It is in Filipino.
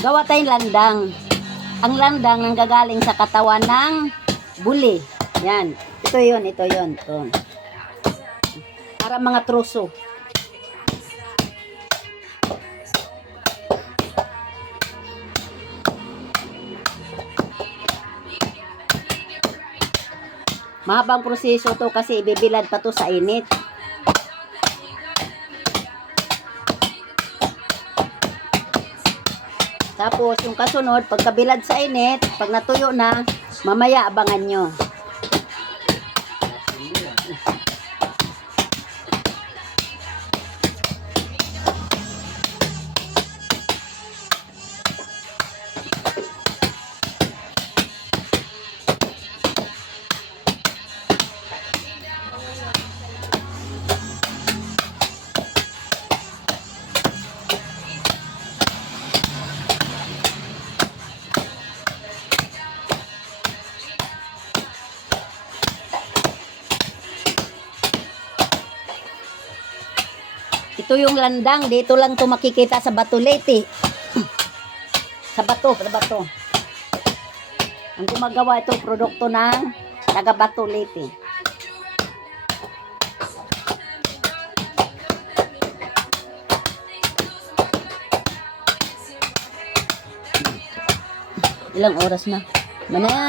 Gawa tayong landang. Ang landang nanggagaling sa katawan ng buli. Yan. Ito yon, ito yon. Ito. Para mga truso. Mahabang proseso to kasi ibibilad pa to sa init. Tapos, yung kasunod, pagkabilad sa init, pag natuyo na, mamaya abangan nyo. Ito yung landang, dito lang to makikita sa Bato sa Bato, sa Bato. Ang gumagawa itong produkto ng taga Bato. Ilang oras na? Mana?